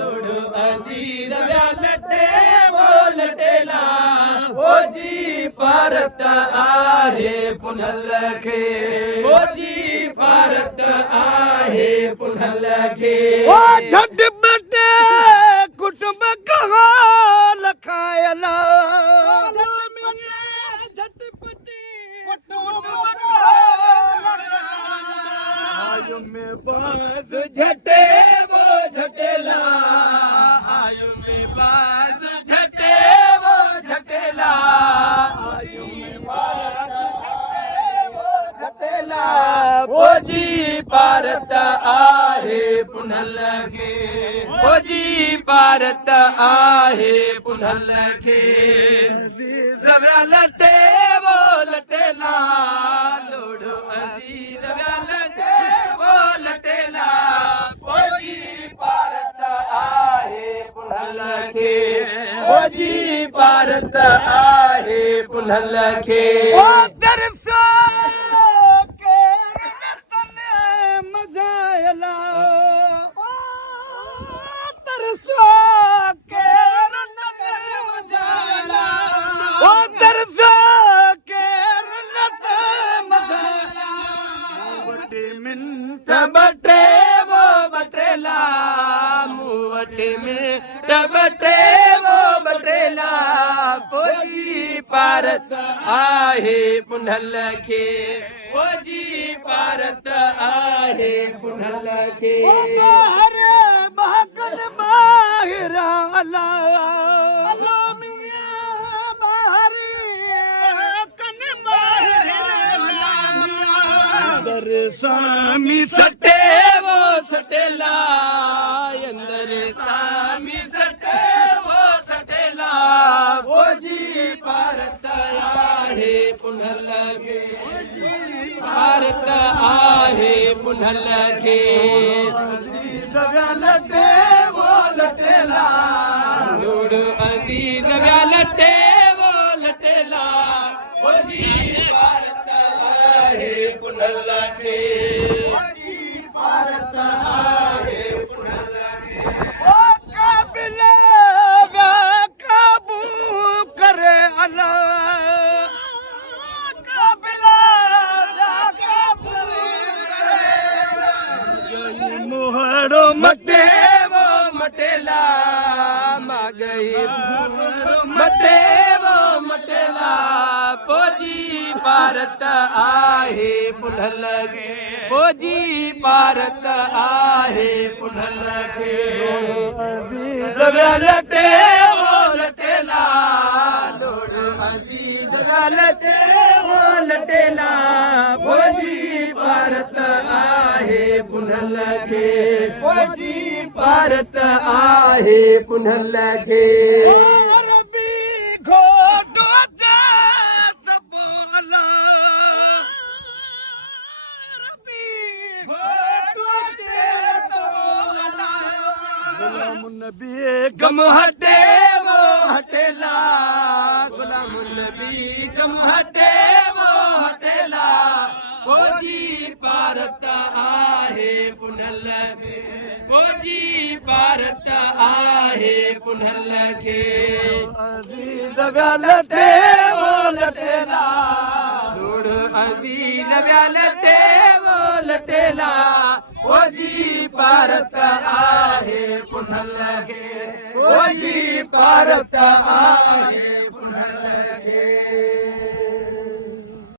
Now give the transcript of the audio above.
लोड़ अजीज व्या लटे वो लटेला ओ जी भारत आहे पुनल खे ओ जी भारत आहे पुनल खे ओ झटपट कुटुंब कहो लखायला झटपट कुटुंब आयु में बाज झटे वो झटेला आयु में बाज झटे वो झटेला आयु में बाज झटे वो झटेला ओ जी भारत आहे पुनल खे ओ जी भारत आहे पुनल खे रव्या लटे वो लटेला लोड़ अजीज व्या लटे वो लटेला ओ जी भारत आहे पुनल खे ओ जी भारत आहे पुनल खे ओ दरसा के तने मजायला तरसा के तने मजायला ओ दरसा के तने मजायला वटे मिनट बटे वो बटेला मुवटे में बटे वो बटेला पोजी भारत आहे पुनल खे पोजी भारत आहे पुनल खे हरे बहकल बाहिरा अल्लाह मियां बाहरी कन बाहिरा दर सामी सटे वो सटेला अंदर सामी सटे वो सटेला वो जी भारत आहे पुनल खे भारत आहे पुनल खे लटे वो लटेला लोड़ अजीज व्या लटे वो लटेला वो जी भारत आहे पुनल खे भारत आहे पुनल खे ओ काबिल काबू करे अल्लाह काबिल काबू करे मोहड़ो मटे वो मटेला मा गई मटे वो मटेला पोजी भारत आहे पुनल खे पोजी भारत आहे पुनल खे लटे वो लटेला लोड़ अजीज लटे वो लटेला पोजी भारत आहे पुनल खे पोजी भारत आहे पुनल खे रबी घोटो जात बोला रबी घोटो जात बोला गुलाम नबी गम हटे वो हटेला गुलाम नबी गम हटे वो हटेला फौजी भारत आहे पुनल खे फौजी भारत आहे पुनल खे अजीज व्या लटे वो लटेला लोड़ अजीज व्या लटे वो लटेला फौजी भारत आहे पुनल खे फौजी भारत आहे पुनल